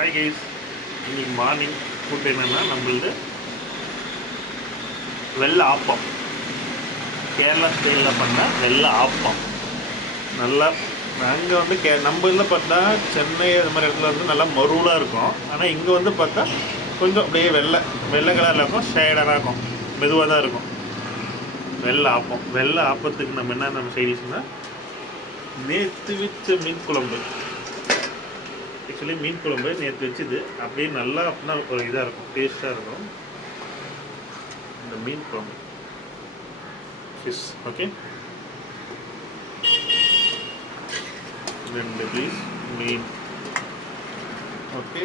Hi guys, இன்னைக்கு morning food என்னென்னா நம்மளது வெள்ளை ஆப்பம். கேரளா ஸ்டைலில் பண்ண வெள்ளை ஆப்பம். நல்லா அங்கே வந்து நம்ம இதில் பார்த்தா சென்னை அது மாதிரி இடத்துல வந்து நல்லா மருளாக இருக்கும். ஆனால் இங்கே வந்து பார்த்தா கொஞ்சம் அப்படியே வெள்ளை கலரில் இருக்கும், ஷேடராக இருக்கும், மெதுவாக தான் இருக்கும். வெள்ளை ஆப்பம். வெள்ளை ஆப்பத்துக்கு நம்ம என்ன செய்யணும்னா, நேற்று வச்ச மீன் குழம்பு. ஆக்சுவலி மீன் குழம்பு நேற்று வச்சுது அப்படியே நல்லா அப்படின்னா ஒரு இதாக இருக்கும், டேஸ்ட்டாக இருக்கும். இந்த மீன் குழம்பு ஃபிஷ். ஓகே, 2 பீஸ் மீன். ஓகே,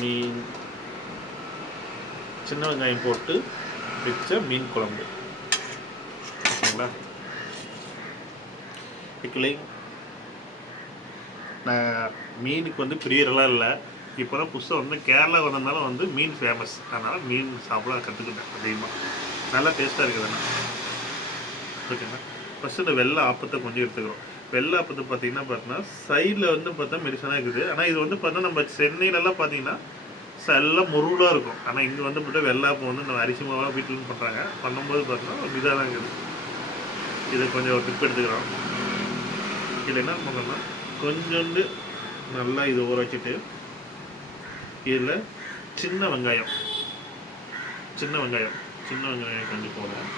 மீன், சின்ன வெங்காயம் போட்டு வச்ச மீன் குழம்பு. ஓகேங்களா? ஆக்சுவலி நான் மீனுக்கு வந்து பிரியரெல்லாம் இல்லை. இப்போ தான் புதுசாக வந்து கேரளா வந்ததுனால வந்து மீன் ஃபேமஸ். அதனால் மீன் சாப்பிட கற்றுக்கிட்டேன் அதிகமாக. நல்லா டேஸ்ட்டாக இருக்குதுண்ணா. ஓகேண்ணா, ஃபஸ்ட்டு இந்த வெள்ளை ஆப்பத்தை கொஞ்சம் எடுத்துக்கிறோம். வெள்ளை ஆப்பத்தை பார்த்தீங்கன்னா சைடில் வந்து பார்த்தா மெடிசனாக இருக்குது. ஆனால் இது வந்து பார்த்தா நம்ம சென்னையிலலாம் பார்த்தீங்கன்னா எல்லாம் முருகலாக இருக்கும். ஆனால் இங்கே வந்து பார்த்தா வெள்ளை ஆப்பம் வந்து நம்ம அரிசி மாவாக வீட்டில் பண்ணுறாங்க. பண்ணும்போது பார்த்தோன்னா ஒரு இதாக தான் இருக்குது. இதை கொஞ்சம் ஒரு டிப் எடுத்துக்கிறோம். இதில் என்ன பண்ணோம்னா, கொஞ்சோண்டு நல்லா இதை ஊற வச்சுட்டு இதில் சின்ன வெங்காயம் கொஞ்சம் போடுறேன்.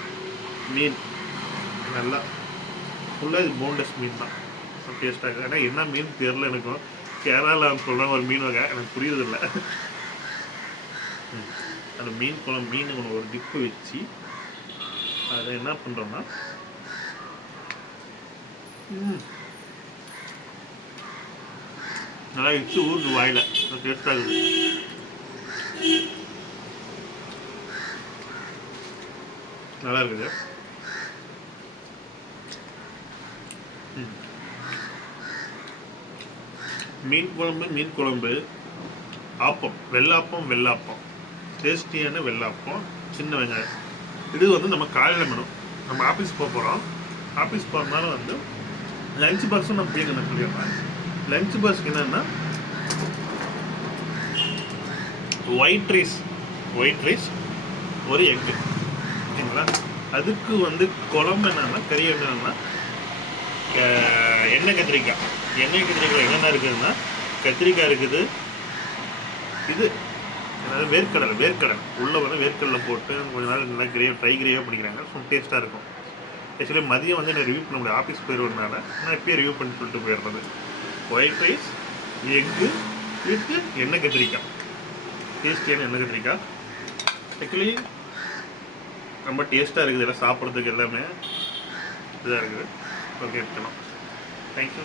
மீன் நல்லா ஃபுல்லாக இது போன்லெஸ் மீன் தான், டேஸ்ட்டாக இருக்குது. ஆனால் என்ன மீன் தெரில எனக்கும். கேரளாவில் சொல்கிற ஒரு மீன் வகை எனக்கு புரியுறதில்லை. அந்த மீன் குழம்பு மீன் ஒரு டிப்பு வச்சு அதை என்ன பண்ணுறோன்னா, நல்லா வச்சு ஊருக்கு வாயில் டேஸ்ட்டாக இருக்குது. நல்லா இருக்குது. மீன் குழம்பு ஆப்பம், வெள்ளாப்பம், டேஸ்டியான வெள்ளாப்பம், சின்ன வெங்காயம். இது வந்து நம்ம காலையில் மெனு. நம்ம ஆஃபீஸ் போகிறோம். ஆஃபீஸ் போகிறதுனால வந்து லஞ்ச் பாக்ஸும் நம்ம கேட்க நான் சொல்லிடுறேன். லஞ்ச் பாக்ஸ்க்கு என்னென்னா, ஒயிட் ரைஸ் ஒரு எக்கு. ஓகேங்களா? அதுக்கு வந்து குழம்பு என்னென்னா, கறி என்னென்னா, எண்ணெய் கத்திரிக்காய் என்னென்ன இருக்குதுன்னா, கத்திரிக்காய் இருக்குது, இது அதாவது வேர்க்கடலை உள்ளே வந்து வேர்க்கடலை போட்டு கொஞ்சம் நாள் நல்லா ஃப்ரை கிரேவியாக பண்ணிக்கிறாங்க. ஸோ டேஸ்ட்டாக இருக்கும். ஆக்சுவலி மதியம் வந்து நான் ரிவ்யூ பண்ண முடியாது, ஆஃபீஸ் போயிடுறதுனால நான் இப்போயே ரிவ்யூ பண்ணி சொல்லிட்டு போயிடுறது. ஒயிட் ரைஸ், எக்கு வித்து எண்ணெய் கத்திரிக்காய், டேஸ்டியான எண்ணெய் கத்திரிக்காய். ஆக்சுவலி ரொம்ப டேஸ்ட்டாக இருக்குது. எல்லாம் சாப்பிட்றதுக்கு எல்லாமே இதாக இருக்குது. ஓகே, இருக்கணும். தேங்க்யூ.